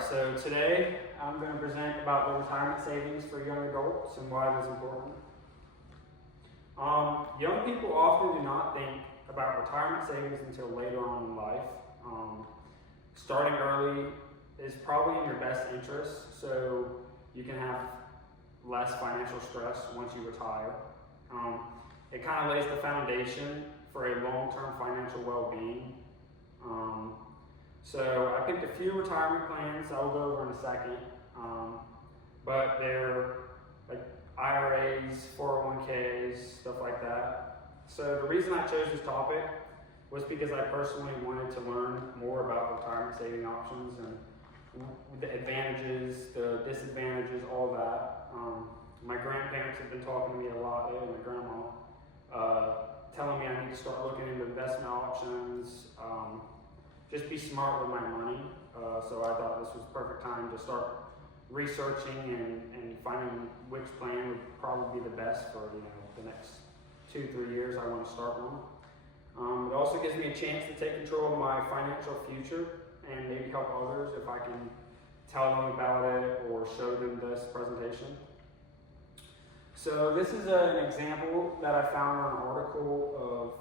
Alright, so today I'm going to present about the retirement savings for young adults and why it is important. Young people often do not think about retirement savings until later on in life. Starting early is probably in your best interest, so you can have less financial stress once you retire. It kind of lays the foundation for a long-term financial well-being. So I picked a few retirement plans I'll go over in a second, but they're like IRAs, 401ks, stuff like that. So the reason I chose this topic was because I personally wanted to learn more about retirement saving options and the advantages, the disadvantages, all that. My grandparents have been talking to me a lot, and my grandma, telling me I need to start looking into investment options, just be smart with my money. So I thought this was the perfect time to start researching and finding which plan would probably be the best for the next 2-3 years I want to start one. It also gives me a chance to take control of my financial future and maybe help others if I can tell them about it or show them this presentation. So this is an example that I found on an article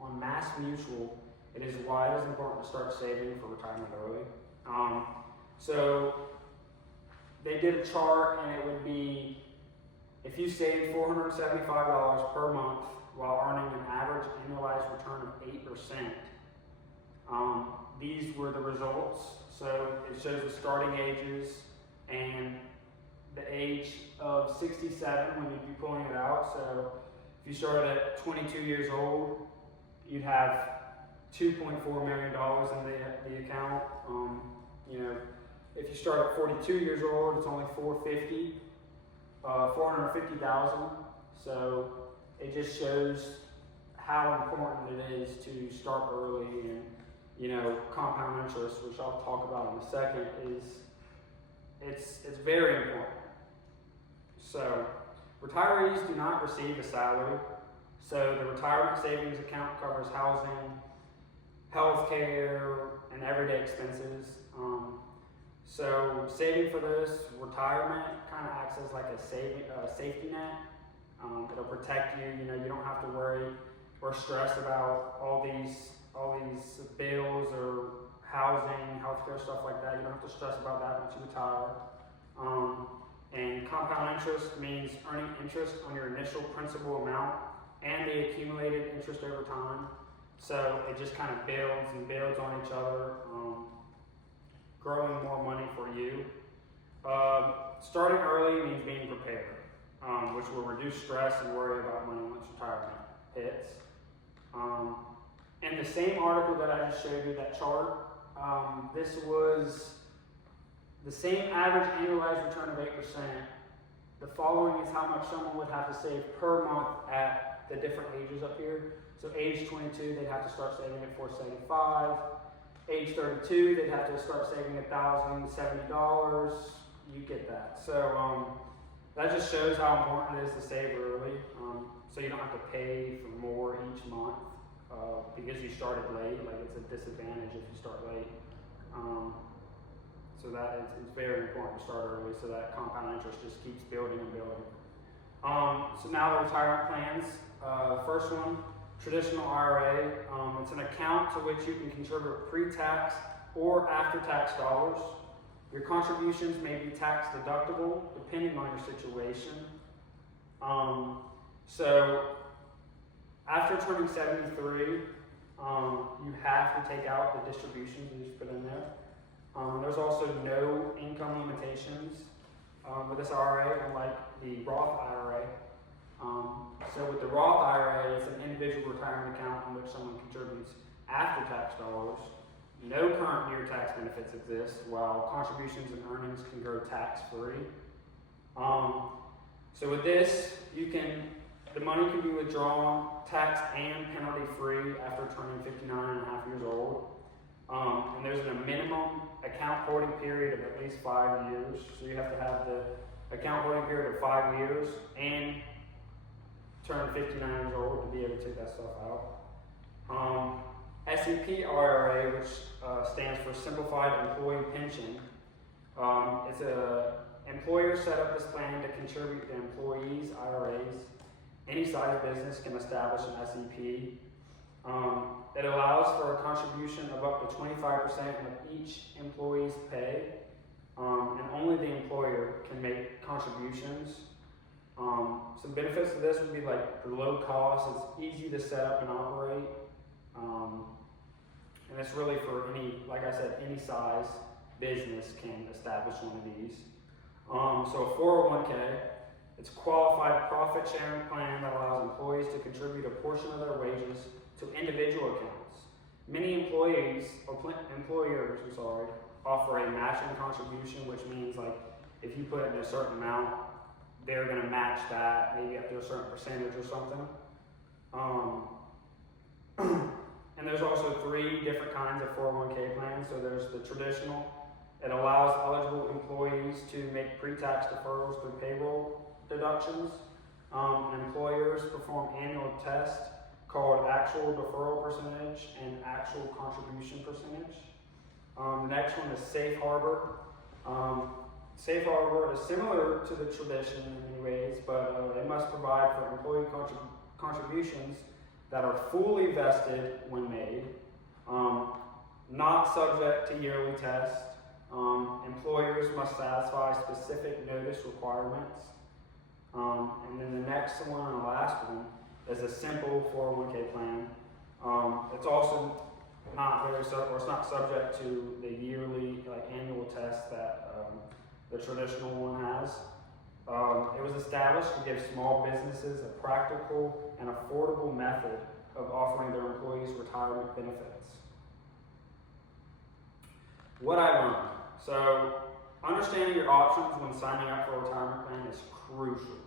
on Mass Mutual. It is why it is important to start saving for retirement early. So they did a chart, and it would be if you saved $475 per month while earning an average annualized return of 8%. These were the results. So it shows the starting ages and the age of 67 when you'd be pulling it out. So if you started at 22 years old, you'd have $2.4 million in the account. If you start at 42 years old, it's only $450,000. So it just shows how important it is to start early, and compound interest, which I'll talk about in a second, it's very important. So retirees do not receive a salary. So the retirement savings account covers housing, health care, and everyday expenses. So saving for this retirement kind of acts as like a safety net. It'll protect you. You don't have to worry or stress about all these bills or housing, healthcare, stuff like that. You don't have to stress about that once you retire. And compound interest means earning interest on your initial principal amount and the accumulated interest over time. So it just kind of builds and builds on each other, growing more money for you. Starting early means being prepared, which will reduce stress and worry about money once retirement hits. In the same article that I just showed you, that chart, this was the same average annualized return of 8%. The following is how much someone would have to save per month at the different ages up here. So age 22, they'd have to start saving at $475. Age 32, they'd have to start saving $1,070. You get that. So that just shows how important it is to save early. So you don't have to pay for more each month because you started late. Like, it's a disadvantage if you start late. So that it's very important to start early, so that compound interest just keeps building and building. So now the retirement plans. First one, traditional IRA. It's an account to which you can contribute pre-tax or after-tax dollars. Your contributions may be tax deductible depending on your situation. So after turning 73, you have to take out the distributions you just put in there. There's also no income limitations with this IRA, unlike the Roth IRA. So with the Roth IRA, it's an individual retirement account in which someone contributes after-tax dollars. No current year tax benefits exist, while contributions and earnings can grow tax-free. So with this, the money can be withdrawn tax and penalty-free after turning 59.5 years old. And there's a minimum account holding period of at least 5 years. So you have to have the account holding period of 5 years and turn 59 years old to be able to take that stuff out. SEP IRA, which stands for Simplified Employee Pension, It's a employer set up this plan to contribute to employees' IRAs. Any size business can establish an SEP. It allows for a contribution of up to 25% of each employee's pay, and only the employer can make contributions. Some benefits of this would be like the low cost, it's easy to set up and operate, and it's really for any, like I said, any size business can establish one of these. So a 401k, it's a qualified profit sharing plan that allows employees to contribute a portion of their wages to individual accounts. Many employers offer a matching contribution, which means like if you put in a certain amount, they're going to match that, maybe up to a certain percentage or something. And there's also 3 different kinds of 401k plans. So there's the traditional. It allows eligible employees to make pre-tax deferrals through payroll deductions. And employers perform annual tests called actual deferral percentage and actual contribution percentage. The next one is Safe Harbor. Safe Harbor is similar to the tradition in many ways, but it must provide for employee contributions that are fully vested when made, not subject to yearly tests. Employers must satisfy specific notice requirements. And then the next one and the last one is a simple 401k plan. It's also not it's not subject to the yearly, like annual tests that the traditional one has. It was established to give small businesses a practical and affordable method of offering their employees retirement benefits. What I learned. So, understanding your options when signing up for a retirement plan is crucial.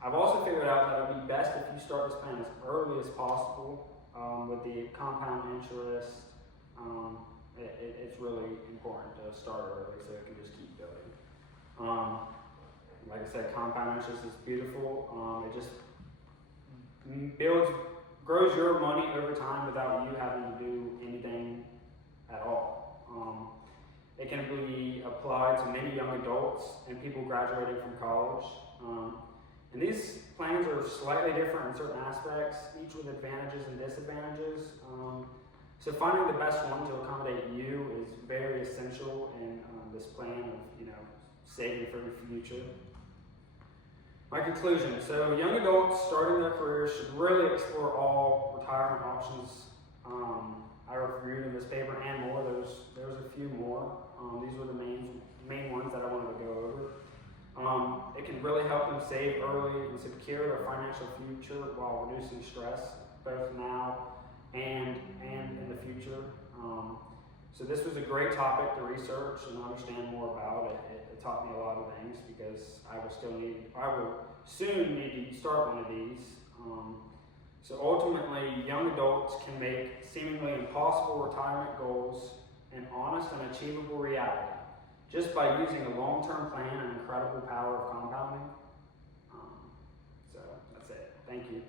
I've also figured out that it would be best if you start this plan as early as possible with the compound interest. It's really important to start early so it can just keep going. Like I said, compound interest is beautiful. It just grows your money over time without you having to do anything at all. It can be applied to many young adults and people graduating from college. And these plans are slightly different in certain aspects, each with advantages and disadvantages. So finding the best one to accommodate you is very essential in this plan of, saving for the future. My conclusion, so young adults starting their careers should really explore all retirement options I reviewed in this paper and more. There's a few more. These were the main ones that I wanted to go over. It can really help them save early and secure their financial future while reducing stress, both now and in the future. So this was a great topic to research and understand more about. It taught me a lot of things because I will soon need to start one of these. So ultimately, young adults can make seemingly impossible retirement goals an honest and achievable reality just by using a long-term plan and incredible power of compounding. So that's it. Thank you.